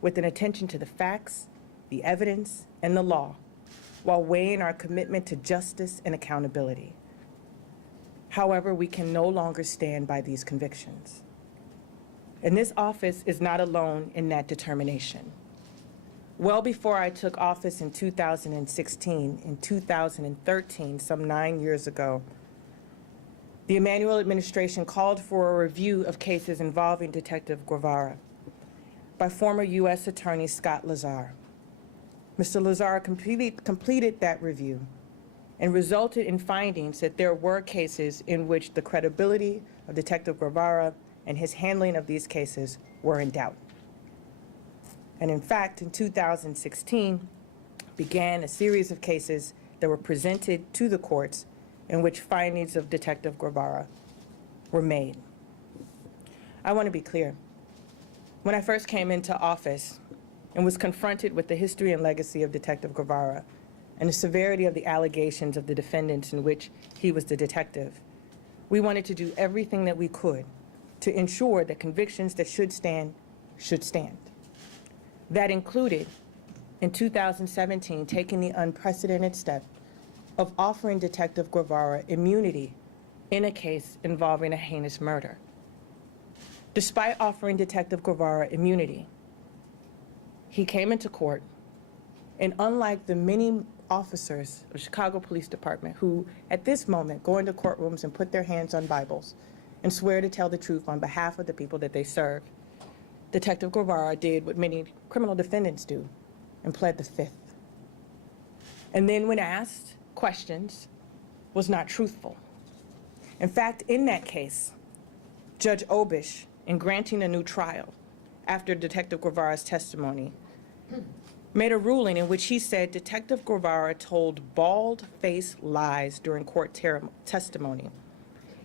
with an attention to the facts, the evidence, and the law, while weighing our commitment to justice and accountability. However, we can no longer stand by these convictions. And this office is not alone in that determination. Well before I took office in 2016, in 2013, some 9 years ago, the Emanuel administration called for a review of cases involving Detective Guevara by former U.S. Attorney Scott Lazar. Mr. Lazar completed that review and resulted in findings that there were cases in which the credibility of Detective Guevara and his handling of these cases were in doubt. And in fact, in 2016, began a series of cases that were presented to the courts in which findings of Detective Guevara were made. I want to be clear. When I first came into office and was confronted with the history and legacy of Detective Guevara and the severity of the allegations of the defendants in which he was the detective, we wanted to do everything that we could to ensure that convictions that should stand should stand. That included, in 2017, taking the unprecedented step of offering Detective Guevara immunity in a case involving a heinous murder. Despite offering Detective Guevara immunity, he came into court, and unlike the many officers of the Chicago Police Department who, at this moment, go into courtrooms and put their hands on Bibles and swear to tell the truth on behalf of the people that they serve, Detective Guevara did what many criminal defendants do and pled the Fifth. And then when asked questions, was not truthful. In fact, in that case, Judge Obish, in granting a new trial after Detective Guevara's testimony, made a ruling in which he said Detective Guevara told bald-faced lies during court testimony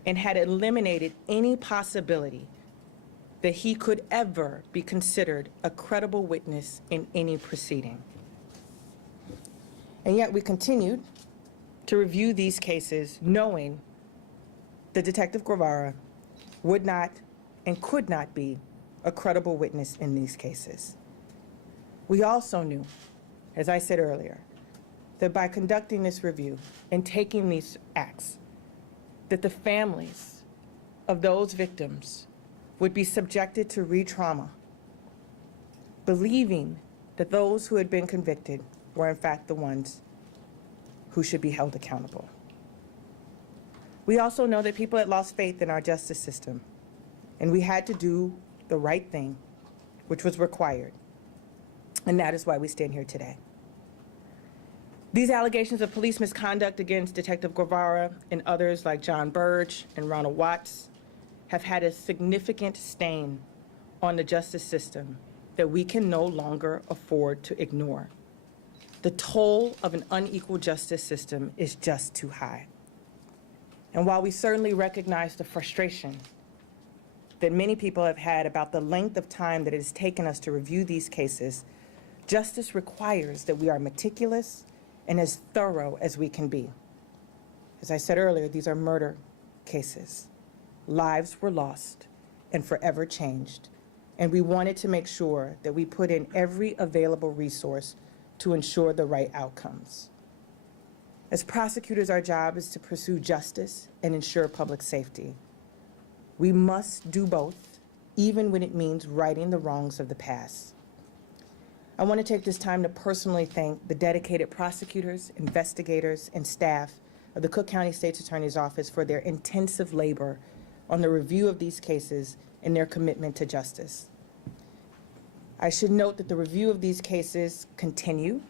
and had eliminated any possibility that he could ever be considered a credible witness in any proceeding. And yet we continued to review these cases knowing that Detective Guevara would not and could not be a credible witness in these cases. We also knew, as I said earlier, that by conducting this review and taking these acts, that the families of those victims would be subjected to re-trauma, believing that those who had been convicted were in fact the ones who should be held accountable. We also know that people had lost faith in our justice system, and we had to do the right thing, which was required. And that is why we stand here today. These allegations of police misconduct against Detective Guevara and others like John Burge and Ronald Watts have had a significant stain on the justice system that we can no longer afford to ignore. The toll of an unequal justice system is just too high. And while we certainly recognize the frustration that many people have had about the length of time that it has taken us to review these cases, justice requires that we are meticulous and as thorough as we can be. As I said earlier, these are murder cases. Lives were lost and forever changed, and we wanted to make sure that we put in every available resource to ensure the right outcomes. As prosecutors, our job is to pursue justice and ensure public safety. We must do both, even when it means righting the wrongs of the past. I want to take this time to personally thank the dedicated prosecutors, investigators, and staff of the Cook County State's Attorney's Office for their intensive labor on the review of these cases and their commitment to justice. I should note that the review of these cases continue,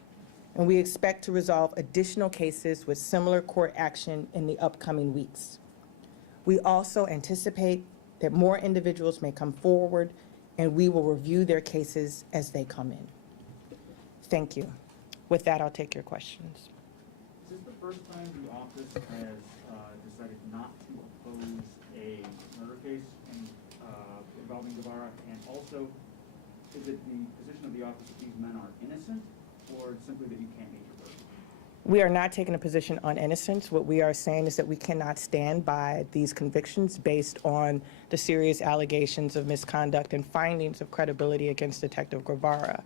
and we expect to resolve additional cases with similar court action in the upcoming weeks. We also anticipate that more individuals may come forward, and we will review their cases as they come in. Thank you. With that, I'll take your questions. Is this the first time the office has decided not to oppose a murder case involving Guevara? And also, is it the position of the office that these men are innocent, or simply that you can't meet your burden? We are not taking a position on innocence. What we are saying is that we cannot stand by these convictions based on the serious allegations of misconduct and findings of credibility against Detective Guevara.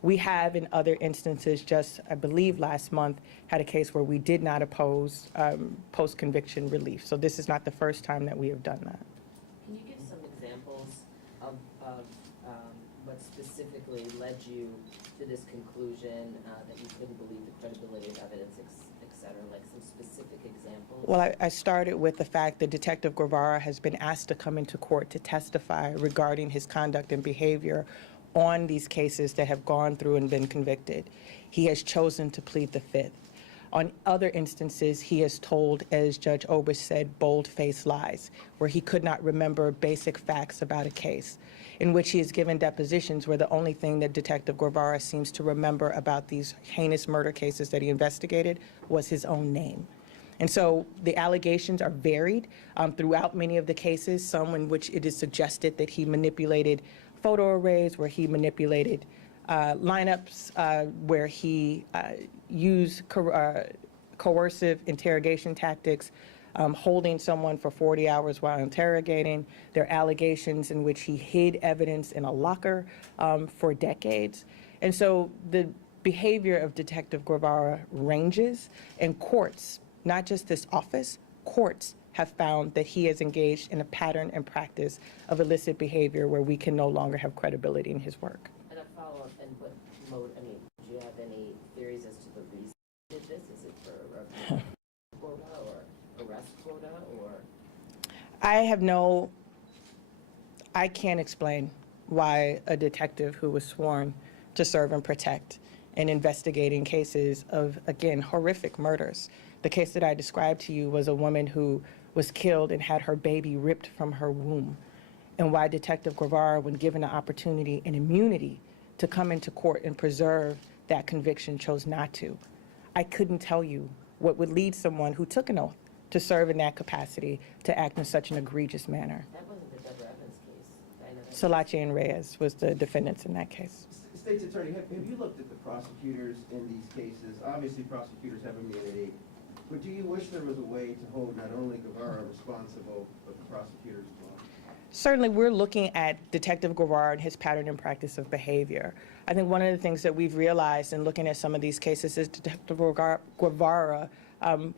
We have, in other instances, just, I believe last month, had a case where we did not oppose post-conviction relief. So this is not the first time that we have done that. Can you give some examples of what specifically led you to this conclusion that you couldn't believe the credibility of evidence, et cetera, like some specific examples? Well, I started with the fact that Detective Guevara has been asked to come into court to testify regarding his conduct and behavior on these cases that have gone through and been convicted. He has chosen to plead the fifth. On other instances, he has told, as Judge Obish said, bold-faced lies, where he could not remember basic facts about a case, in which he has given depositions where the only thing that Detective Guevara seems to remember about these heinous murder cases that he investigated was his own name. And so the allegations are varied throughout many of the cases, some in which it is suggested that he manipulated photo arrays, where he manipulated lineups, where he used coercive interrogation tactics, holding someone for 40 hours while interrogating. There are allegations in which he hid evidence in a locker for decades. And so the behavior of Detective Guevara ranges, and courts, not just this office, courts have found that he has engaged in a pattern and practice of illicit behavior where we can no longer have credibility in his work. And a follow-up, and what mode, I mean, do you have any theories as to the reason he did this? Is it for a quota or arrest quota, or? I can't explain why a detective who was sworn to serve and protect in investigating cases of, again, horrific murders. The case that I described to you was a woman who was killed and had her baby ripped from her womb, and why Detective Guevara, when given the opportunity and immunity to come into court and preserve that conviction, chose not to. I couldn't tell you what would lead someone who took an oath to serve in that capacity to act in such an egregious manner. That wasn't the Deborah Evans case. Salachi and Reyes was the defendants in that case. State's Attorney, have you looked at the prosecutors in these cases? Obviously, prosecutors have immunity, but do you wish there was a way to hold not only Guevara responsible, but the prosecutors as well? Certainly, we're looking at Detective Guevara and his pattern and practice of behavior. I think one of the things that we've realized in looking at some of these cases is Detective Guevara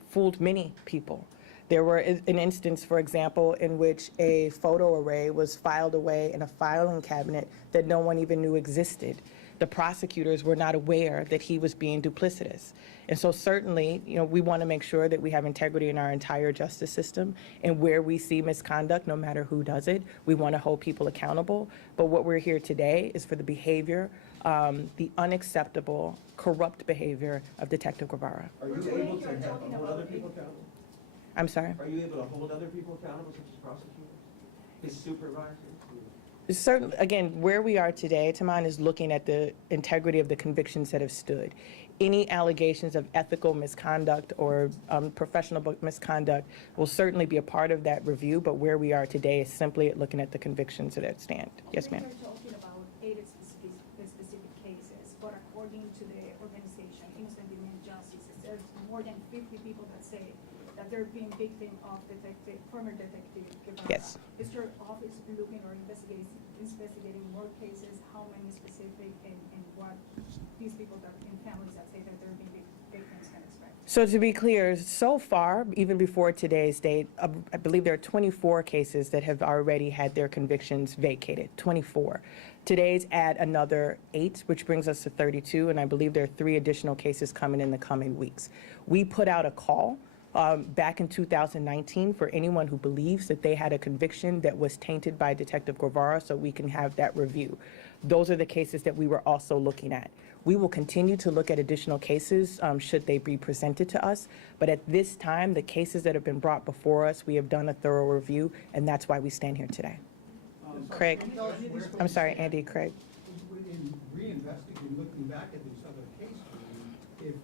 fooled many people. There were an instance, for example, in which a photo array was filed away in a filing cabinet that no one even knew existed. The prosecutors were not aware that he was being duplicitous. And so certainly, we want to make sure that we have integrity in our entire justice system, and where we see misconduct, no matter who does it, we want to hold people accountable. But what we're here today is for the behavior, the unacceptable, corrupt behavior of Detective Guevara. Are you able to hold other people accountable? I'm sorry? Are you able to hold other people accountable, such as prosecutors? His supervisors? Certainly, again, where we are today, Taman, is looking at the integrity of the convictions that have stood. Any allegations of ethical misconduct or professional misconduct will certainly be a part of that review, but where we are today is simply at looking at the convictions that stand. Yes, ma'am. We're talking about 8 specific cases, but according to the organization, Innocent Demand Justice, there's more than 50 people that say that they're being victim of former detective Guevara. Yes. Is your office looking or investigating more cases? How many specific, and what these people that in families that say that they're being victims can expect? So to be clear, so far, even before today's date, I believe there are 24 cases that have already had their convictions vacated, 24. Today's add another 8, which brings us to 32, and I believe there are 3 additional cases coming in the coming weeks. We put out a call back in 2019 for anyone who believes that they had a conviction that was tainted by Detective Guevara, so we can have that review. Those are the cases that we were also looking at. We will continue to look at additional cases should they be presented to us, but at this time, the cases that have been brought before us, we have done a thorough review, and that's why we stand here today. Craig, I'm sorry, Andy, Craig. In reinvestigating, looking back at these other cases, if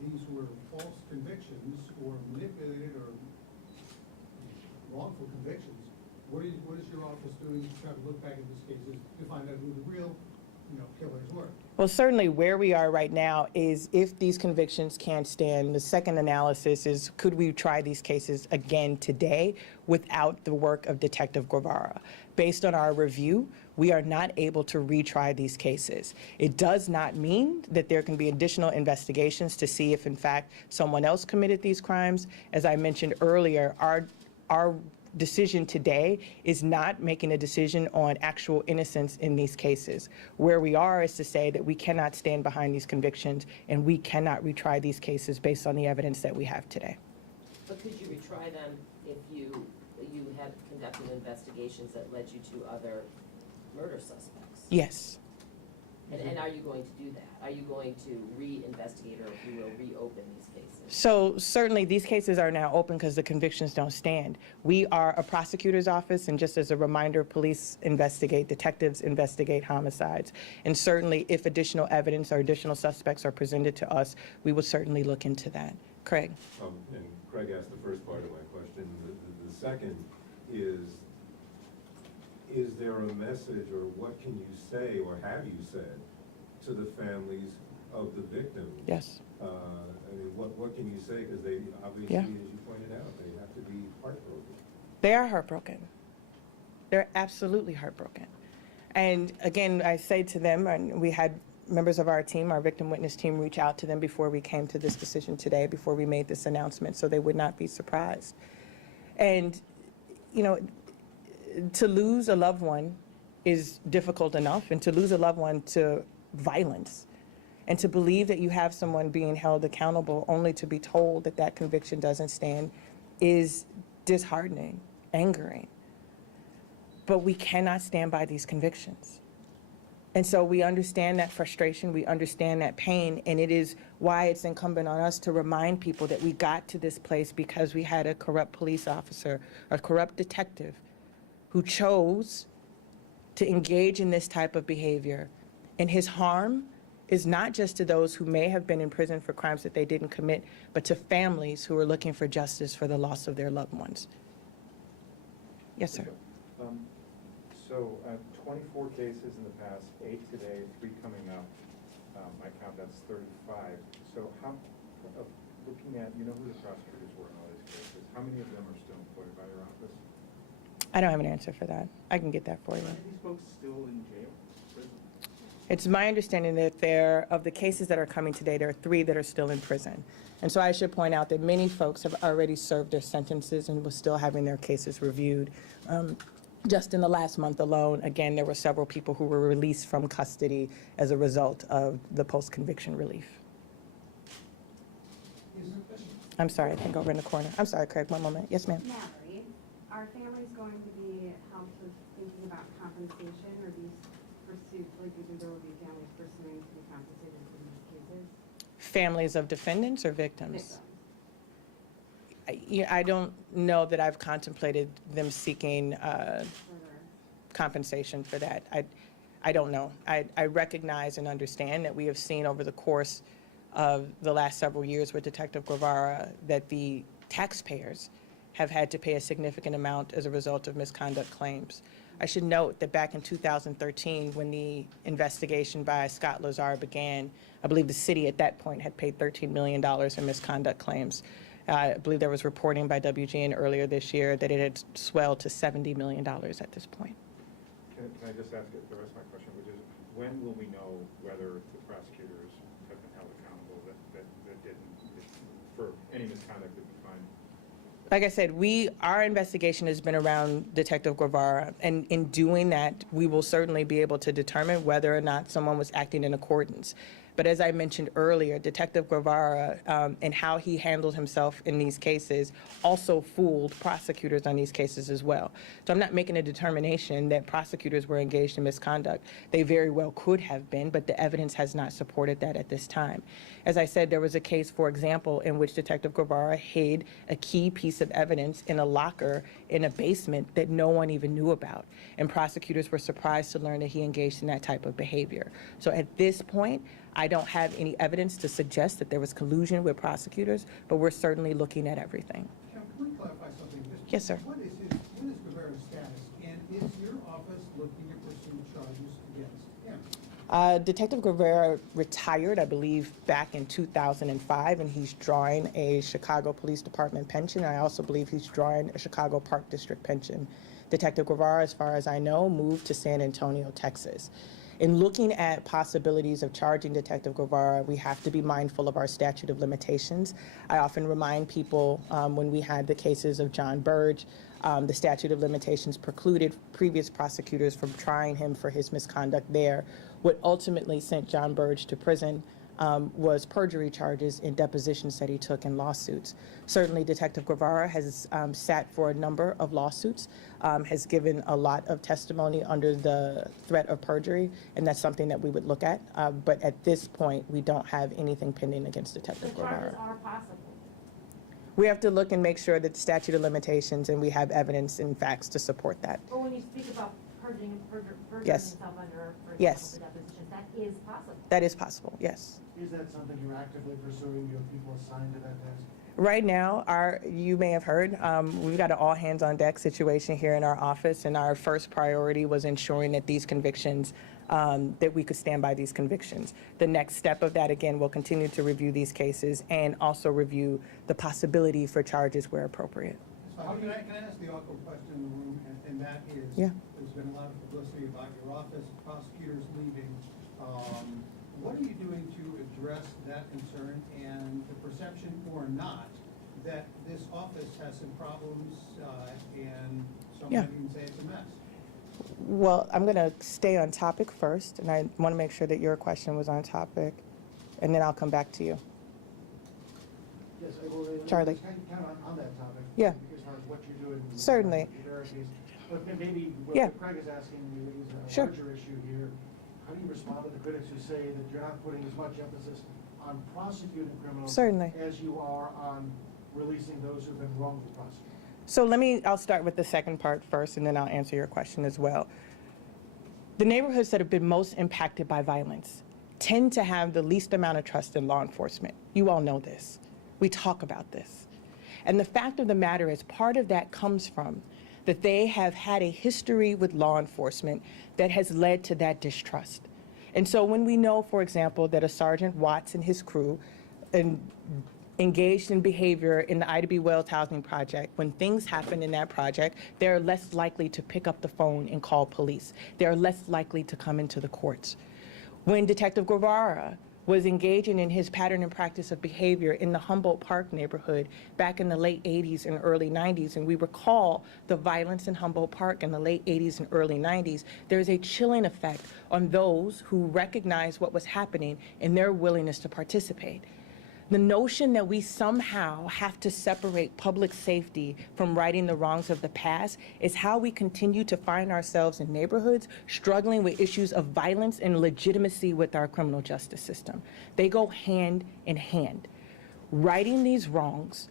these were false convictions or manipulated or wrongful convictions, what is your office doing to try to look back at these cases to find out who the real, killers were? Well, certainly where we are right now is if these convictions can't stand, the second analysis is could we try these cases again today without the work of Detective Guevara? Based on our review, we are not able to retry these cases. It does not mean that there can be additional investigations to see if in fact someone else committed these crimes. As I mentioned earlier, our decision today is not making a decision on actual innocence in these cases. Where we are is to say that we cannot stand behind these convictions and we cannot retry these cases based on the evidence that we have today. But could you retry them if you had conducted investigations that led you to other murder suspects? Yes. And are you going to do that? Are you going to re-investigate or, if you will, reopen these cases? So certainly these cases are now open because the convictions don't stand. We are a prosecutor's office, and just as a reminder, police investigate, detectives investigate homicides. And certainly if additional evidence or additional suspects are presented to us, we will certainly look into that. Craig? And Craig asked the first part of my question. The second is there a message, or what can you say, or have you said, to the families of the victims? Yes. I mean, what can you say? Because they obviously, Yeah. as you pointed out, they have to be heartbroken. They are heartbroken. They're absolutely heartbroken. And again, I say to them, and we had members of our team, our victim witness team, reach out to them before we came to this decision today, before we made this announcement, so they would not be surprised. And, you know, to lose a loved one is difficult enough, and to lose a loved one to violence, and to believe that you have someone being held accountable only to be told that that conviction doesn't stand is disheartening, angering. But we cannot stand by these convictions. And so we understand that frustration, we understand that pain, and it is why it's incumbent on us to remind people that we got to this place because we had a corrupt police officer, a corrupt detective, who chose to engage in this type of behavior. And his harm is not just to those who may have been in prison for crimes that they didn't commit, but to families who are looking for justice for the loss of their loved ones. Yes, sir. So 24 cases in the past, 8 today, 3 coming up. I count that's 35. So how, looking at, you know who the prosecutors were in all these cases, how many of them are still employed by your office? I don't have an answer for that. I can get that for you. Are these folks still in jail, prison? It's my understanding that of the cases that are coming today, there are 3 that are still in prison. And so I should point out that many folks have already served their sentences and were still having their cases reviewed. Just in the last month alone, again, there were several people who were released from custody as a result of the post-conviction relief. I'm sorry, I think over in the corner. I'm sorry, Craig, one moment. Yes, ma'am. Natalie, are families going to be helped with thinking about compensation, or do you pursue, like, there will be families pursuing to be compensated for these cases? Families of defendants or victims? Victims. I don't know that I've contemplated them seeking compensation for that. I don't know. I recognize and understand that we have seen over the course of the last several years with Detective Guevara that the taxpayers have had to pay a significant amount as a result of misconduct claims. I should note that back in 2013, when the investigation by Scott Lazar began, I believe the city at that point had paid $13 million in misconduct claims. I believe there was reporting by WGN earlier this year that it had swelled to $70 million at this point. Can I just ask the rest of my question, which is, when will we know whether the prosecutors have been held accountable that didn't, for any misconduct that we find? Like I said, our investigation has been around Detective Guevara, and in doing that, we will certainly be able to determine whether or not someone was acting in accordance. But as I mentioned earlier, Detective Guevara and how he handled himself in these cases also fooled prosecutors on these cases as well. So I'm not making a determination that prosecutors were engaged in misconduct. They very well could have been, but the evidence has not supported that at this time. As I said, there was a case, for example, in which Detective Guevara hid a key piece of evidence in a locker in a basement that no one even knew about. And prosecutors were surprised to learn that he engaged in that type of behavior. So at this point, I don't have any evidence to suggest that there was collusion with prosecutors, but we're certainly looking at everything. Can we clarify something? Yes, sir. What is Guevara's status, and is your office looking to pursue charges against him? Detective Guevara retired, I believe, back in 2005, and he's drawing a Chicago Police Department pension. I also believe he's drawing a Chicago Park District pension. Detective Guevara, as far as I know, moved to San Antonio, Texas. In looking at possibilities of charging Detective Guevara, we have to be mindful of our statute of limitations. I often remind people when we had the cases of John Burge, the statute of limitations precluded previous prosecutors from trying him for his misconduct there. What ultimately sent John Burge to prison was perjury charges and depositions that he took in lawsuits. Certainly, Detective Guevara has sat for a number of lawsuits, has given a lot of testimony under the threat of perjury, and that's something that we would look at. But at this point, we don't have anything pending against Detective The charges Guevara. are possible. We have to look and make sure that the statute of limitations, and we have evidence and facts to support that. But when you speak about perjuring Yes. himself under, for example, Yes. the depositions, that is possible. That is possible, yes. Is that something you're actively pursuing? You have people assigned to that task? Right now, you may have heard, we've got an all-hands-on-deck situation here in our office, and our first priority was ensuring that these convictions, that we could stand by these convictions. The next step of that, again, we'll continue to review these cases and also review the possibility for charges where appropriate. Can I ask the awkward question in the room, and that is, Yeah. there's been a lot of publicity about your office, prosecutors leaving. What are you doing to address that concern and the perception or not that this office has some problems, and some Yeah. might even say it's a mess? Well, I'm going to stay on topic first, and I want to make sure that your question was on topic, and then I'll come back to you. Yes, well, Charlie. Kind of on that topic. Yeah. As far as what you're doing. with Certainly. the Guevara case. But maybe Yeah. what Craig is asking you is a Sure. larger issue here. How do you respond to the critics who say that you're not putting as much emphasis on prosecuting criminals Certainly. as you are on releasing those who've been wrongfully prosecuted? So I'll start with the second part first, and then I'll answer your question as well. The neighborhoods that have been most impacted by violence tend to have the least amount of trust in law enforcement. You all know this. We talk about this. And the fact of the matter is, part of that comes from that they have had a history with law enforcement that has led to that distrust. And so when we know, for example, that a Sergeant Watts and his crew engaged in behavior in the Ida B. Wells housing project, when things happen in that project, they're less likely to pick up the phone and call police. They're less likely to come into the courts. When Detective Guevara was engaging in his pattern and practice of behavior in the Humboldt Park neighborhood back in the late 80s and early 90s, and we recall the violence in Humboldt Park in the late 80s and early 90s, there's a chilling effect on those who recognize what was happening and their willingness to participate. The notion that we somehow have to separate public safety from righting the wrongs of the past is how we continue to find ourselves in neighborhoods struggling with issues of violence and legitimacy with our criminal justice system. They go hand in hand. Righting these wrongs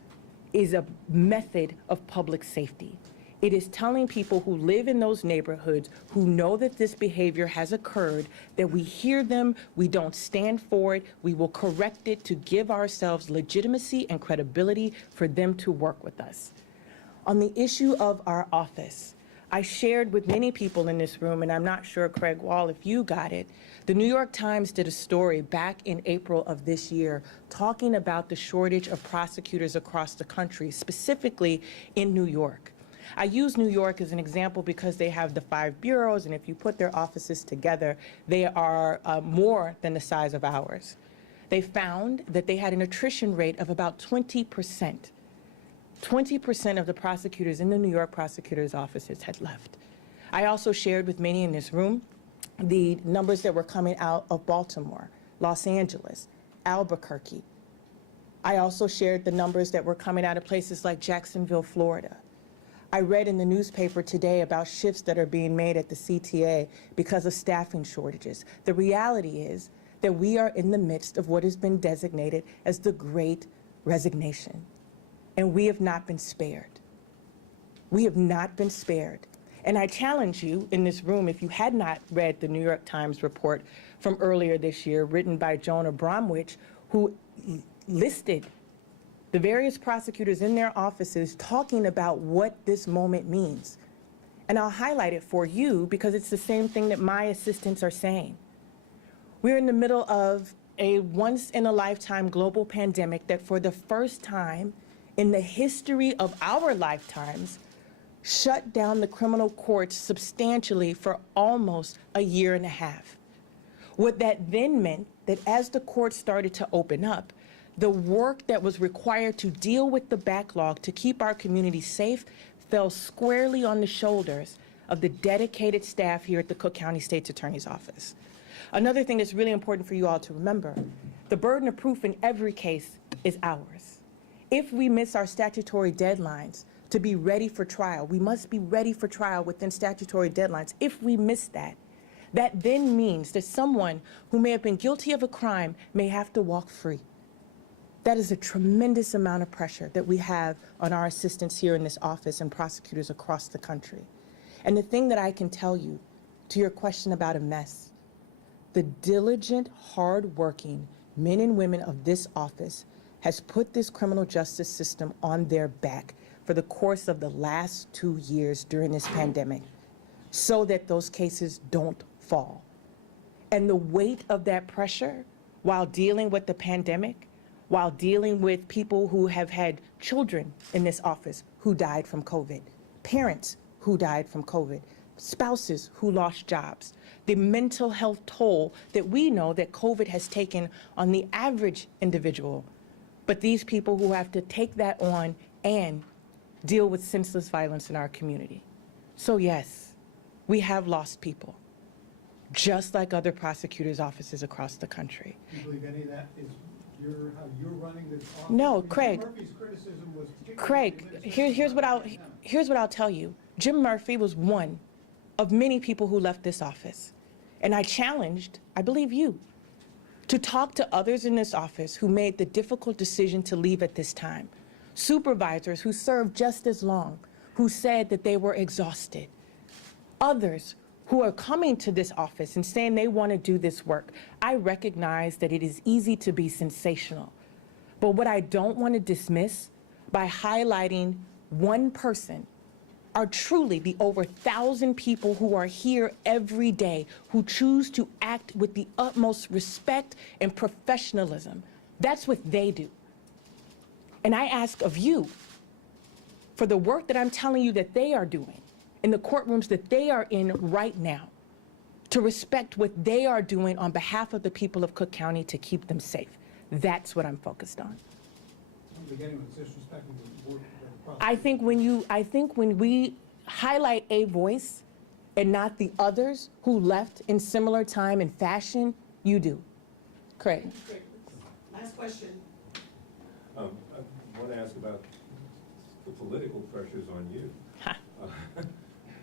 is a method of public safety. It is telling people who live in those neighborhoods, who know that this behavior has occurred, that we hear them, we don't stand for it, we will correct it to give ourselves legitimacy and credibility for them to work with us. On the issue of our office, I shared with many people in this room, and I'm not sure, Craig Wall, if you got it, the New York Times did a story back in April of this year talking about the shortage of prosecutors across the country, specifically in New York. I use New York as an example because they have the 5 boroughs, and if you put their offices together, they are more than the size of ours. They found that they had an attrition rate of about 20%. 20% of the prosecutors in the New York prosecutors' offices had left. I also shared with many in this room the numbers that were coming out of Baltimore, Los Angeles, Albuquerque. I also shared the numbers that were coming out of places like Jacksonville, Florida. I read in the newspaper today about shifts that are being made at the CTA because of staffing shortages. The reality is that we are in the midst of what has been designated as the Great Resignation, and we have not been spared. We have not been spared. And I challenge you in this room, if you had not read the New York Times report from earlier this year, written by Joan Abramowitz, who listed the various prosecutors in their offices talking about what this moment means. And I'll highlight it for you because it's the same thing that my assistants are saying. We're in the middle of a once-in-a-lifetime global pandemic that for the first time in the history of our lifetimes shut down the criminal courts substantially for almost a year and a half. What that then meant that as the courts started to open up, the work that was required to deal with the backlog to keep our community safe fell squarely on the shoulders of the dedicated staff here at the Cook County State's Attorney's Office. Another thing that's really important for you all to remember, the burden of proof in every case is ours. If we miss our statutory deadlines to be ready for trial, we must be ready for trial within statutory deadlines. If we miss that, that then means that someone who may have been guilty of a crime may have to walk free. That is a tremendous amount of pressure that we have on our assistants here in this office and prosecutors across the country. And the thing that I can tell you, to your question about a mess, the diligent, hard-working men and women of this office has put this criminal justice system on their back for the course of the last 2 years during this pandemic so that those cases don't fall. And the weight of that pressure while dealing with the pandemic, while dealing with people who have had children in this office who died from COVID, parents who died from COVID, spouses who lost jobs, the mental health toll that we know that COVID has taken on the average individual. But these people who have to take that on and deal with senseless violence in our community. So yes, we have lost people, just like other prosecutors' offices across the country. Do you believe any of that is how you're running this office? No, I mean, Craig. Jim Murphy's criticism was Craig, here's what I'll tell you. Jim Murphy was one of many people who left this office. And I challenged, I believe you, to talk to others in this office who made the difficult decision to leave at this time. Supervisors who served just as long, who said that they were exhausted. Others who are coming to this office and saying they want to do this work. I recognize that it is easy to be sensational. But what I don't want to dismiss by highlighting one person are truly the over 1,000 people who are here every day who choose to act with the utmost respect and professionalism. That's what they do. And I ask of you, for the work that I'm telling you that they are doing, in the courtrooms that they are in right now, to respect what they are doing on behalf of the people of Cook County to keep them safe. That's what I'm focused on. I think when we highlight a voice and not the others who left in similar time and fashion, you do. Craig. Last question. I want to ask about the political pressures on you.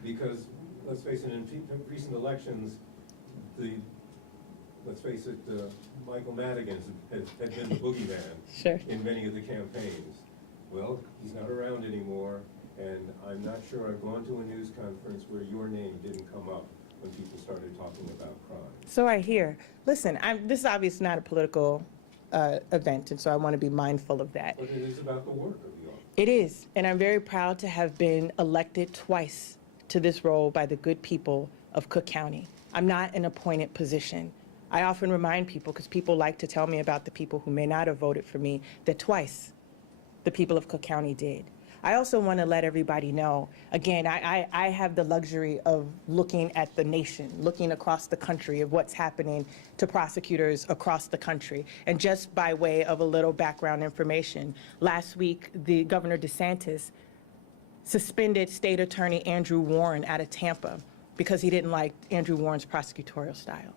Because, let's face it, in recent elections, let's face it, Michael Madigan's had been the boogeyman in many of the campaigns. Well, he's not around anymore, and I'm not sure I've gone to a news conference where your name didn't come up when people started talking about crime. So I hear. Listen, this is obviously not a political event, and so I want to be mindful of that. But it is about the work of the office. It is, and I'm very proud to have been elected twice to this role by the good people of Cook County. I'm not an appointed position. I often remind people, because people like to tell me about the people who may not have voted for me, that twice the people of Cook County did. I also want to let everybody know, again, I have the luxury of looking at the nation, looking across the country of what's happening to prosecutors across the country. And just by way of a little background information, last week, the Governor DeSantis suspended State Attorney Andrew Warren out of Tampa because he didn't like Andrew Warren's prosecutorial style.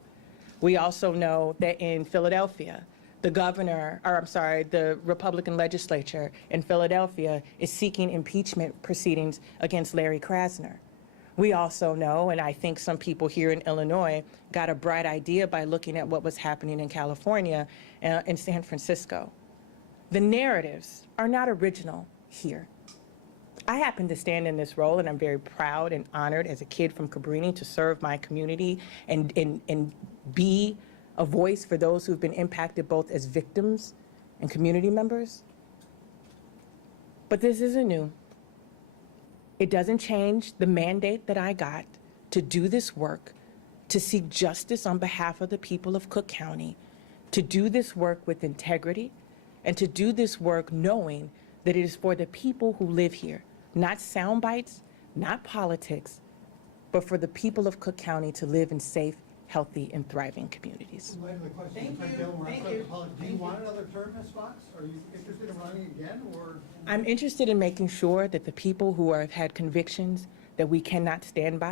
We also know that in Philadelphia, the Republican legislature in Philadelphia is seeking impeachment proceedings against Larry Krasner. We also know, and I think some people here in Illinois got a bright idea by looking at what was happening in California and San Francisco. The narratives are not original here. I happen to stand in this role, and I'm very proud and honored as a kid from Cabrini to serve my community and be a voice for those who've been impacted both as victims and community members. But this isn't new. It doesn't change the mandate that I got to do this work to seek justice on behalf of the people of Cook County, to do this work with integrity, and to do this work knowing that it is for the people who live here, not sound bites, not politics, but for the people of Cook County to live in safe, healthy, and thriving communities. In light of the question Thank from you. Bill, we're Thank outside the you. public. Do you want another term, Ms. Fox? Are you interested in running again, or? I'm interested in making sure that the people who have had convictions that we cannot stand by